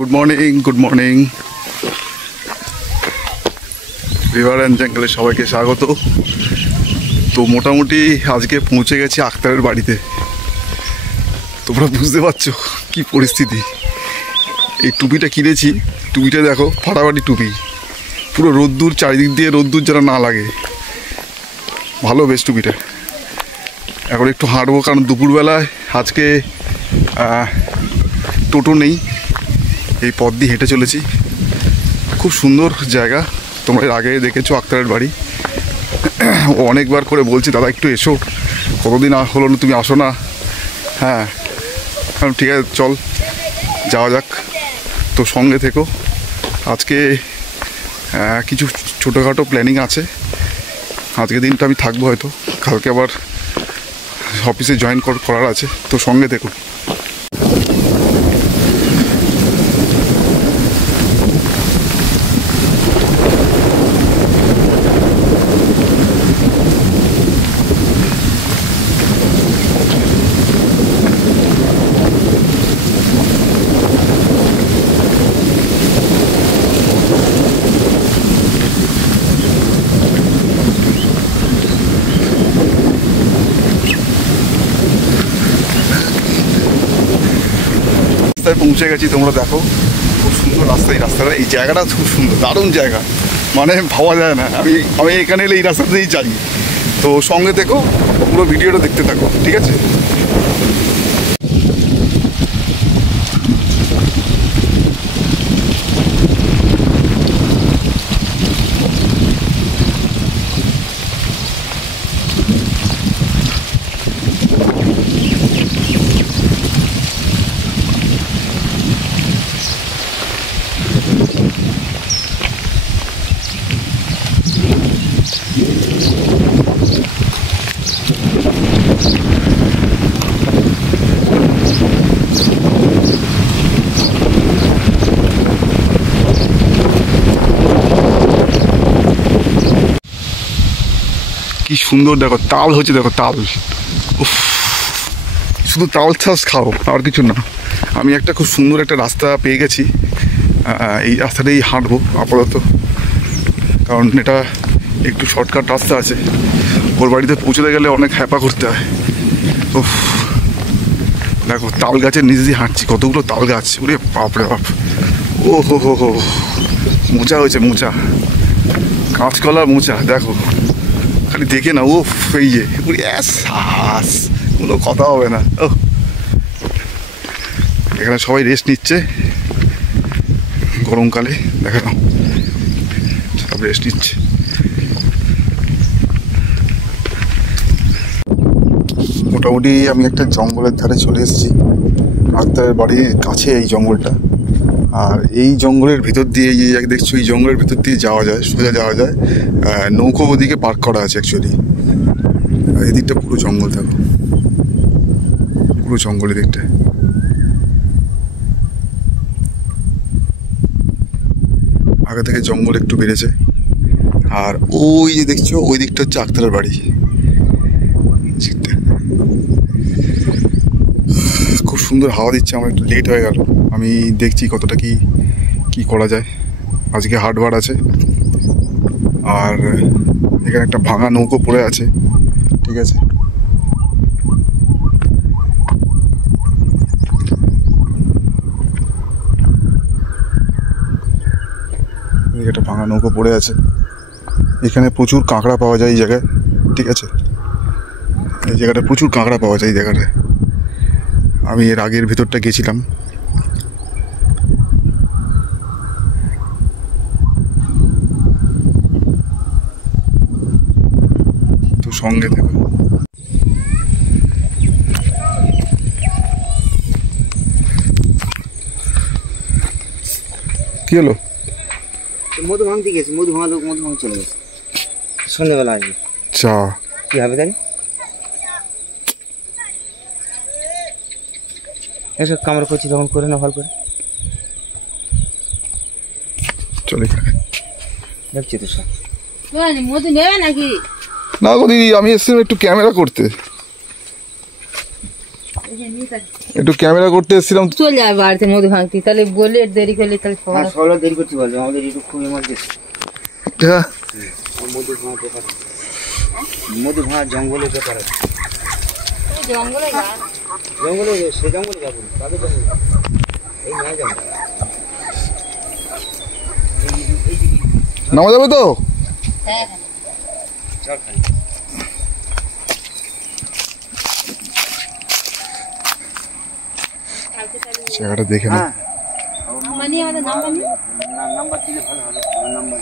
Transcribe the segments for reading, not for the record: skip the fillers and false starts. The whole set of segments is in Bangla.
গুড মর্নিং রিভার অ্যান্ড জঙ্গলে সবাইকে স্বাগত। তো মোটামুটি আজকে পৌঁছে গেছি আক্তারের বাড়িতে। তোমরা বুঝতে পারছো কি পরিস্থিতি। এই টুপিটা কিনেছি, টুপিটা দেখো ফাটাফাটি টুপি, পুরো রোদ্দুর, চারিদিক দিয়ে রোদ্দুর যেন না লাগে, ভালো বেশ টুপিটা। এখন একটু হাঁটবো, কারণ দুপুরবেলায় আজকে টোটো নেই, এই পথ দিয়ে হেঁটে চলেছি। খুব সুন্দর জায়গা, তোমরা এর আগে দেখেছো আক্তারের বাড়ি। ও অনেকবার করে বলছি দাদা একটু এসো, কতদিন হলো না তুমি আসো না। হ্যাঁ ঠিক আছে চল যাওয়া যাক, তো সঙ্গে থেকো। আজকে কিছু ছোটোখাটো প্ল্যানিং আছে, আজকের দিনটা আমি থাকবো, হয়তো কালকে আবার অফিসে জয়েন করার আছে, তো সঙ্গে থেকো। রাস্তায় পৌঁছে গেছি, তোমরা দেখো খুব সুন্দর রাস্তা। এই রাস্তাটা, এই জায়গাটা খুব সুন্দর, দারুণ জায়গা, মানে ভাবা যায় না। আমি এখানে এলে এই রাস্তাতেই যাই। তো সঙ্গে থেকো, পুরো ভিডিওটা দেখতে থাকো, ঠিক আছে? কি সুন্দর দেখো, তাল হচ্ছে, দেখো তাল। উফ, শুধু তাল চাষ খাও, আর কিছু না। আমি একটা খুব সুন্দর একটা রাস্তা পেয়ে গেছি, এই রাস্তাটাই হাঁটবো আপাতত, কারণ এটা একটু শর্টকাট রাস্তা আছে। ওর বাড়িতে পৌঁছতে গেলে অনেক হ্যাপা করতে হয়। উফ, দেখো তাল গাছের নিচে দিয়ে হাঁটছি, কতগুলো তাল গাছ, ওরে বাপরে বাপ। ও হো হো হো, মোচা হয়েছে, মোচা, কাঁচকলার মোচা, দেখো খালি দেখে না। ও এই যে কোনো কথা হবে না। ও এখানে সবাই রেস্ট নিচ্ছে গরমকালে, দেখে নাও সব রেস্ট নিচ্ছে। মোটামুটি আমি একটা জঙ্গলের ধারে চলে এসেছি, আক্তারের বাড়ির কাছে এই জঙ্গলটা। আর এই জঙ্গলের ভিতর দিয়ে, এই দেখছো, এই জঙ্গলের ভিতর দিয়ে যাওয়া যায়, সোজা যাওয়া যায়। নৌকো ওদিকে পার্ক করা আছে অ্যাকচুয়ালি। এদিকটা পুরো জঙ্গল, থাকো পুরো জঙ্গল এদিকটা। আগে থেকে জঙ্গল একটু বেড়েছে। আর ওই যে দেখছো, ওই দিকটা হচ্ছে আক্তারের বাড়ি। খুব সুন্দর হাওয়া দিচ্ছে, আমার একটু লেট হয়ে গেল। আমি দেখছি কতটা কি করা যায়। আজকে হাটবার আছে, আর এখানে একটা ভাঙা নৌকো পড়ে আছে, ঠিক আছে? একটা ভাঙা নৌকো পড়ে আছে, এখানে প্রচুর কাঁকড়া পাওয়া যায় এই জায়গায়, ঠিক আছে? এই জায়গাটা প্রচুর কাঁকড়া পাওয়া যায় এই জায়গাটায়। আমি এর আগের ভিতরটা গেছিলাম। তো সঙ্গে থেকো। কি হলো? মধু ভাঙতে গেছে, মধু ভাঙ চলে গেছে সন্ধ্যেবেলা। আসবে চা কি হবে তাই? এসব কামড় করছি তখন করে না, ভালো করে চলে দেখছি তো সব। মধু নেবে নাকি? না গো দিদি, আমি এসেছিলাম একটু ক্যামেরা করতে। একটু ক্যামেরা করতে এসেছিলাম। চলে যাবে বাড়িতে মধু ভাঙতি, তাহলে বলে দেরি করলে তাহলে হ্যাঁ সকালে দেরি করতে পারবে, আমাদের একটু খুব এমার্জেন্সি। হ্যাঁ মধু ভাঙা ব্যাপার, মধু ভাঙা জঙ্গলের ব্যাপার আছে। জঙ্গলে জঙ্গলে সে জঙ্গলে যাবো না, তাদের জঙ্গলে এই নয় জঙ্গল। নামা যাবে তো? হ্যাঁ চল খালি জায়গাটা দেখে না। হ্যাঁ মানে আমাদের নাম্বার নেই। নাম্বার দিলে ভালো হবে, আমার নাম্বার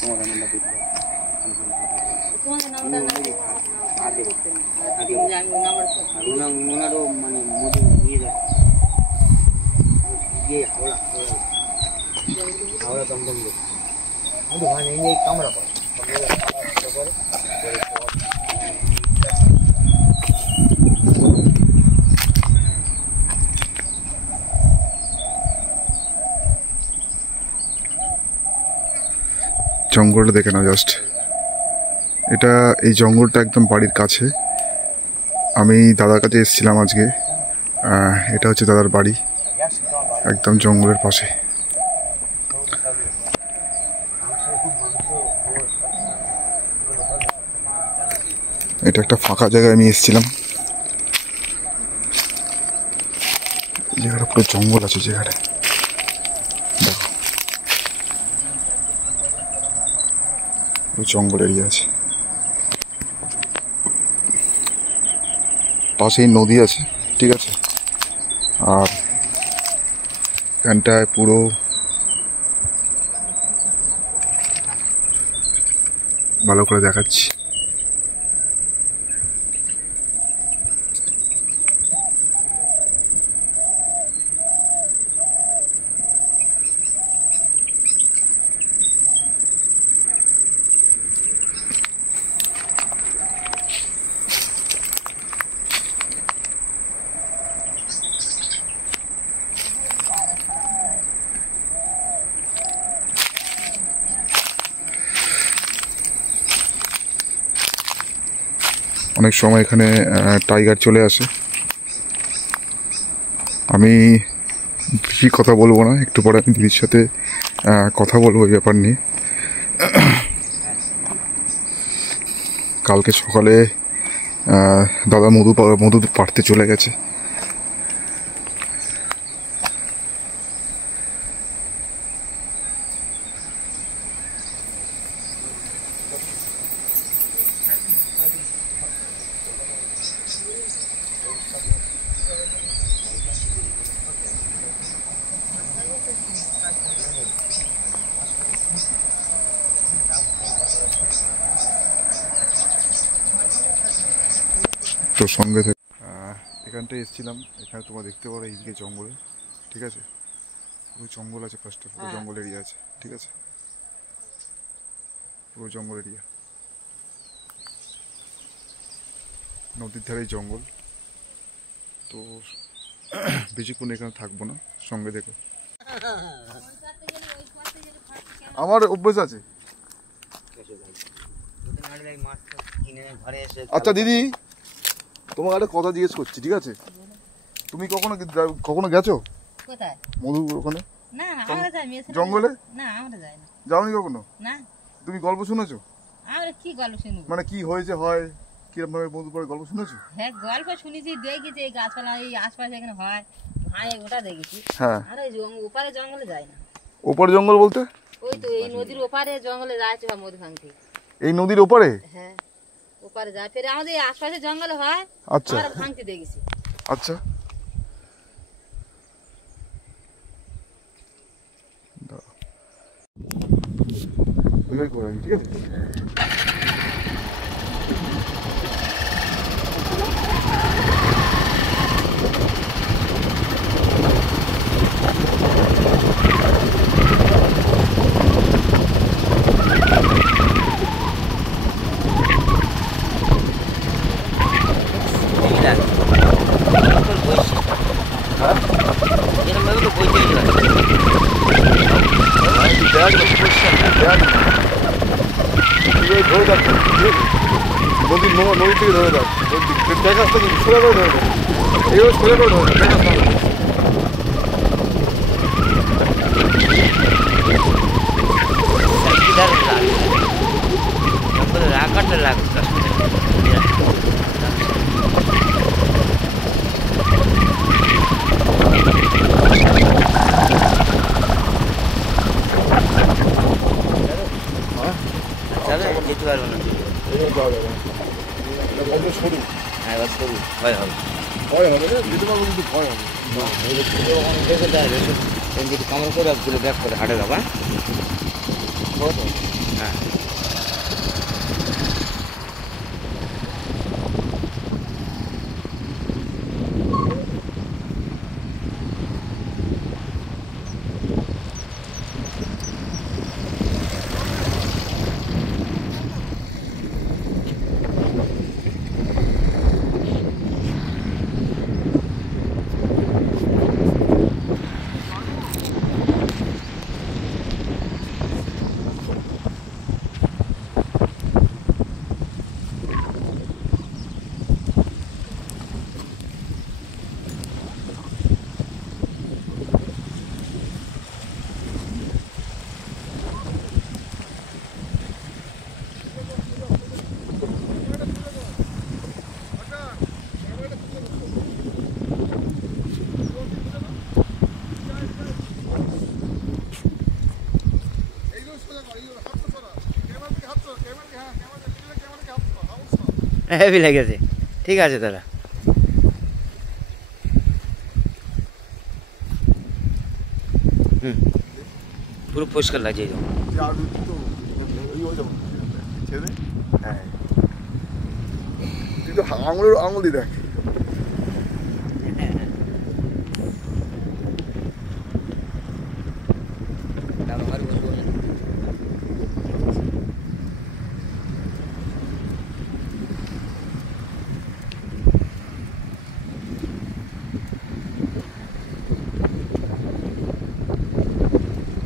তোমাদের নাম্বার দিতে হবে। তোমাদের নাম্বারটা না দিলে আগে আমি নাম্বার ওনারও মানে মধু নিয়ে যায় গিয়ে হাওড়া হাওড়া দমদম দেবে মধু ভাঙা এই কামড়া করে জঙ্গলটা দেখে নাও জাস্ট। এটা এই জঙ্গলটা একদম বাড়ির কাছে। আমি দাদার কাছে এসেছিলাম আজকে। এটা হচ্ছে দাদার বাড়ি, একদম জঙ্গলের পাশে। এটা একটা ফাঁকা জায়গায় আমি এসেছিলাম। জায়গাটা পুরো জঙ্গল আছে জায়গাটা, দেখো জঙ্গল এরিয়া আছে। পাশেই নদী আছে, ঠিক আছে। আর এখানটায় পুরো ভালো করে দেখাচ্ছি। অনেক সময় এখানে টাইগার চলে আসে। আমি বেশি কথা বলবো না, একটু পরে আমি দিদির সাথে কথা বলবো এই ব্যাপার নিয়ে। কালকে সকালে দাদা মধু পাড়তে চলে গেছে। তো সঙ্গে থেকে এখানটায় এসেছিলাম। এখানে তোমরা দেখতে পারো এইদিকে জঙ্গলে, ঠিক আছে। পুরো জঙ্গল আছে, ফার্স্টে পুরো জঙ্গল এরিয়া আছে, ঠিক আছে। পুরো জঙ্গল এরিয়া, নদীর ধারেই জঙ্গল। তো বেশিক্ষণ এখানে থাকবো না, সঙ্গে দেখো। আমার অভ্যেস আছে। আচ্ছা দিদি, তোমাকে একটা কথা জিজ্ঞেস করছি, ঠিক আছে। তুমি কখনো গেছো কোথায়? মধু ওখানে না আমরা যাই মেয়ে জঙ্গলে? না আমরা যাই না। যাওনি কখনো? না। তুমি গল্প শুনেছো? আমরা কি গল্প শুনবো? মানে কি হয়েছে হয়, কিরকম ভাবে মধু পড়ে গল্প শুনেছো? হ্যাঁ গল্প শুনেছি, দেখেছি এই গাছপালা এই আশপাশে এখানে হয়, ভাই ওটা দেখেছি। হ্যাঁ। আর ওই ওপারে জঙ্গলে যাই না। ওপারে জঙ্গল বলতে? ওই তো এই নদীর ওপারে জঙ্গলে যাচ্ছে মধু ভাঙতে। এই নদীর ওপারে? হ্যাঁ ওপারে যায়, ফের আমাদের এই আশপাশে জঙ্গলে হয়। আচ্ছা। আমরা ভাঙতে দেখেছি। আচ্ছা। ঠিক আছে। ধরে যাচ্ছে নদী থেকে ধরে যাচ্ছে, দেখা আসতে কিন্তু সোজা করে ধরে যাচ্ছে। এইভাবে সোজা করে ধরো, দেখা যাবে। किधर नंबर राकट लागत चलो যেতে পারবো না এইভাবে যাওয়া যাবে না। এটা বড্ড সরু। হ্যাঁ বাস করবো ভয় হবে ভয় হবে রে, যেতে পারবো কিন্তু ভয় হবে। দেখে যাবে যদি কামড় করে দিলে ব্যাক করে হাঁটে যাবা হ্যাঁ হেভি লেগেছে ঠিক আছে দাদা হুম পুরো পরিষ্কার লাগছে এই হ্যাঁ, তুই তো আঙুলের আঙুল দিয়ে দেখ।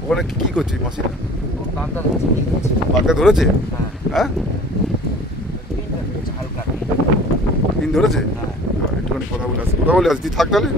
ওখানে কি করছিস মাসিরা? বাঘটা ধরেছে? হ্যাঁ, হালকা দিন ধরেছে। একটুখানি কথা বলে আসি, তুই থাক তাহলে।